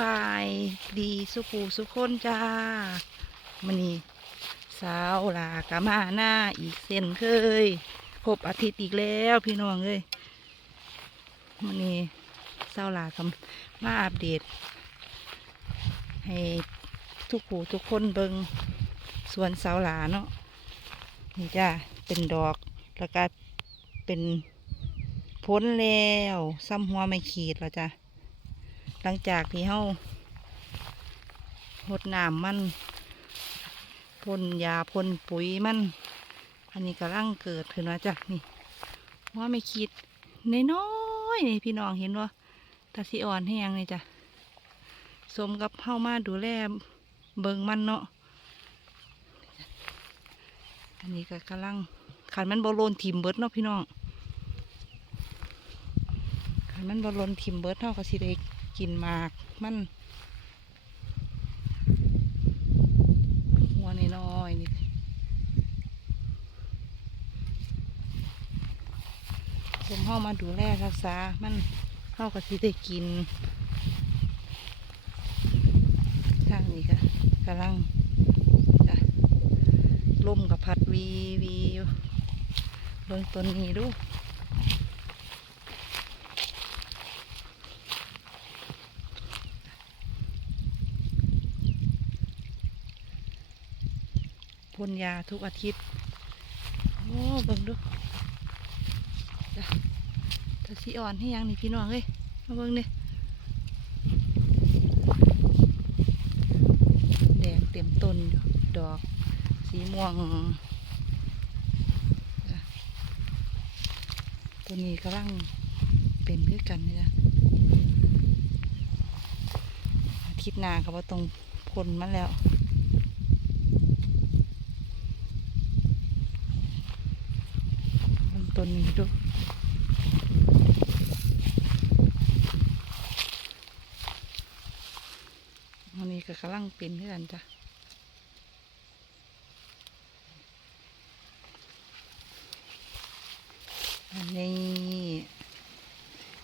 บาย ดีสุขูสุขคนจ้ามันนี้สาวลากะมาหน้าอีกเส้นเคยครบอาทิตย์อีกแล้วพี่น้องเอ้ยมันนี้สาวลากะมาอัปเดต ให้ทุกผู้ทุกคนเบิงสวนสาวหลาเนาะนี่จ้าเป็นดอกแล้วก็เป็นพ้นแล้วซ้ำหัวไม่ขีดแล้วจ้ะ หลังจากที่เฮาหดน้ำมันพ่นยาพ่นปุ๋ยมัน อันนี้กำลังเกิดขึ้นมาจากนี่ว่าไม่คิดน้อยๆนี่พี่น้องเห็นว่าตาสีอ่อนแห้งเลยจ้ะสมกับเฮามาดูแลเบิงมันเนาะอันนี้ก็กำลังขันมันบอลนทิมเบิร์ดเนาะพี่น้องขันมันบอลนทิมเบิร์ดเท่ากับสิเด็ก กินมากมันหัวน้อยๆนี่ผมเข้ามาดูแลรักษา มันเข้ากับสิได้กิน ทางนี้ค่ะกำลังจ้ะลมกับพัดวีวีอยู่เบิ่งต้นนี้ดู พ่นยาทุกอาทิตย์ โอ้เบิ่งดูจ้ะถ้าสีอ่อนให้ยังนี่พี่น้องเอ้ยมาเบิ่งนี่แดงเต็มต้นอยู่ดอก สีม่วงจ้ะตัวนี้กำลังเป็นคือกันนี่นะอาทิตย์หน้าก็ว่าตรงพ่นมันแล้ว มัน ต้นนี้ดูอันนี้ก็กำลังเป็นเพื่อนจ้ะอันนี้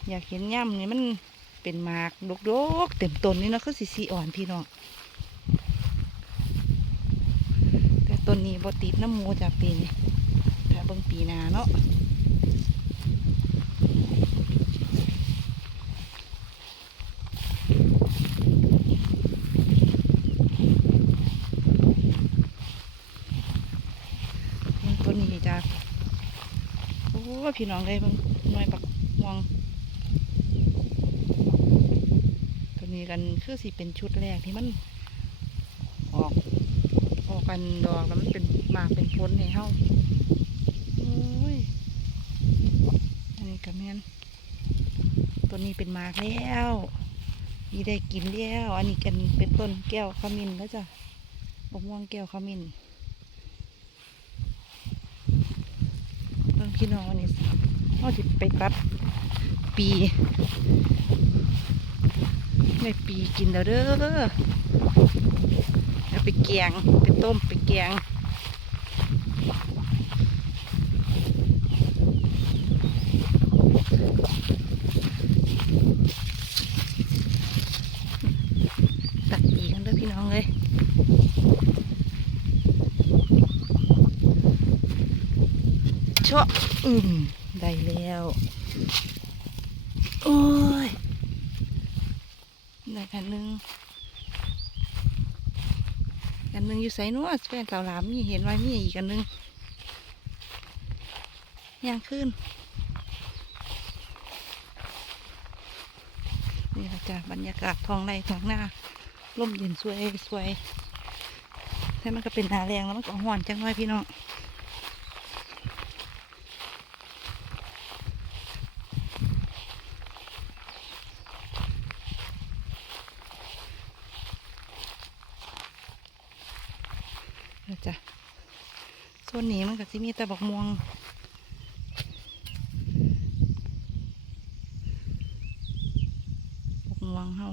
อยากเห็นย่ำนี่มันเป็นมากดกๆเต็มต้นนี่เนาะคือสีสีอ่อนพี่น้องแต่ต้นนี้บ่ติดน้ำมูจากปีนี้ถ้าเบิ่งปีนาเนาะ ต้นนี้จ้าโอ้พี่น้องเลยเบิ่งหน่วยบักม่วงตัวนี้กันคือสิเป็นชุดแรกที่มันออกออกกันดอกแล้วมันเป็นหมากเป็นพ้นให้เฮา โอ้ย อั นี้ก็แม่นต้นนี้เป็นหมากแล้วมีได้กินแล้วอันนี้กันเป็นต้นแก้วขมิ้นแล้วจ้ะบกม่วงแก้วขมิ้นเบิ่งพี่น้องอันนี้เขาจะไปตัดปีได้ปีกินแล้วเด้อเอาไปแกงไปต้มไปแกง ตัดปีกกันเด้อพี่น้องเลยะอืมได้แล้ว โอ้ยได้กันหนึ่งกันหนึ่งอยู่ใส่นัวแฟนสาวหลามมีเห็นไว้มีอีกกันหนึ่งย่างขึ้นนี่ละจ้ะบรรยากาศท้องไร่ท้องหน้าร่มเย็นสวยสวยแต่มันก็เป็นหนาแรงแล้วมันก็ห่อนจังน้อยพี่น้อง จ้ะส่วนนี้มันก็สิมีแต่บักม่วงบกม่วงเฮา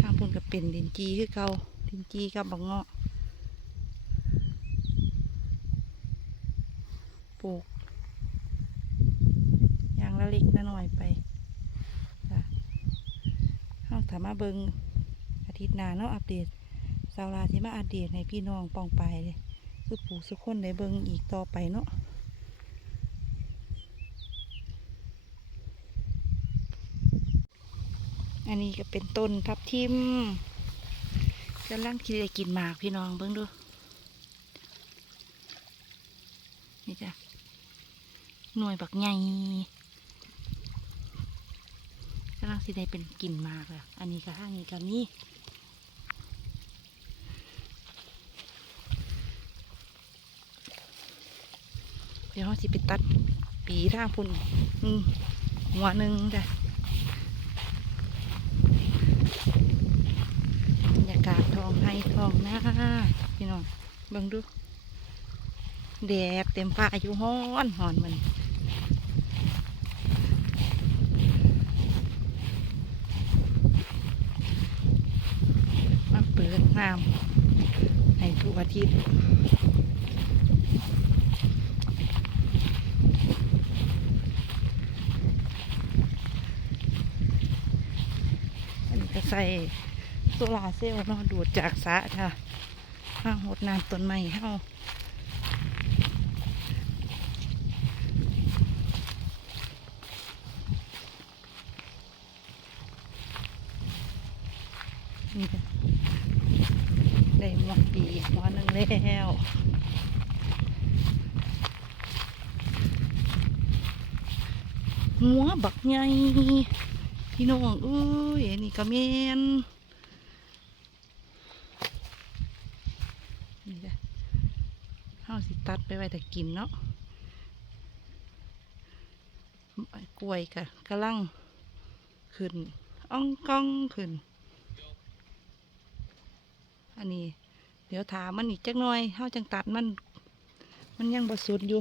ทางพุ่นก็เป็นดินจีคือเก่าดินจีกับบักเงาะปลูกอย่างละเล็กละน้อยไปจ้ะเฮาถถ้ามาเบิงอาทิตย์หน้าเนาะอัปเดต สาวลาที่มาอัปเดตให้พี่น้องปองไปเลยคือปลูกสุกคนได้เบิงอีกต่อไปเนาะอันนี้ก็เป็นต้นทับทิมกำลังคิดจะกินหมากพี่น้องเบิ่งดู นี่จ้ะหน่วยบักใหญ่กำลังสิได้เป็นกินหมากเลยอันนี้ก็ห้างนี้ก็มี ดี๋ยวเราสิไปตัดปีทางพุ่นหัวหนึ่งจ้ะบรรยากาศทองให้ทองหน้าพี่น้องเบิ่งดูแดดเต็มฟ้าอยู่ฮ้อนหอนมันมาเปิดน้ำให้ทุกอาทิตย์อันนี้ก็ใส่โซลาเซลล์เนาะดูดจากสระค่ะห้างหดน้ำต้นไม้เฮานี่จ้ะได้หมดปีอีหัวหนึ่งแล้วหัวบักใหญ่ พี่น้องเอ้ยอันนี่ก็แมนนี่จ้ะเฮาสิตัดไปไว้แต่กินเนาะกล้วยกะกำลังขึ้นอ่องก้องขึ้น อันนี้ เดี๋ยวถามมันอีกจักหน่อยเฮาจังตัดมัน มันยังบ่สุดอยู่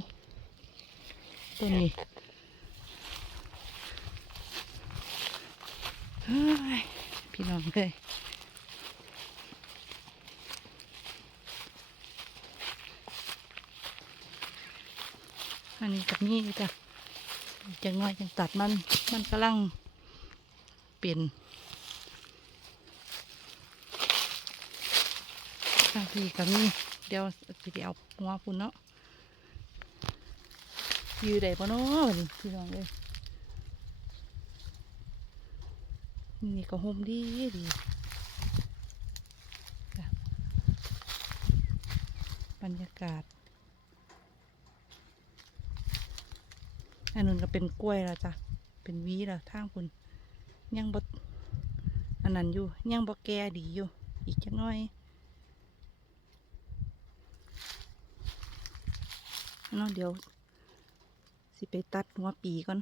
ตัวนี้เฮ้ย พี่น้องเลยอันนี้กับนี่จ้ะจังน้อยจังตัดมัน มันกำลังเปลี่ยนบางทีกับนี่เดี๋ยวสิไปเอาหัวพุ่นเนาะยืดได้ปะเนาะพี่น้องเลย นี่ก็ห่มดีดีบรรยากาศ อันนั้นก็เป็นกล้วยแล้วจ้ะ เป็นวีแล้วทางคุณยังบดอันนั้นอยู่ ยังบ่แก่ดีอยู่ อีกจักหน้อยเนาะเดี๋ยว สิไปตัดหัวปีก่อน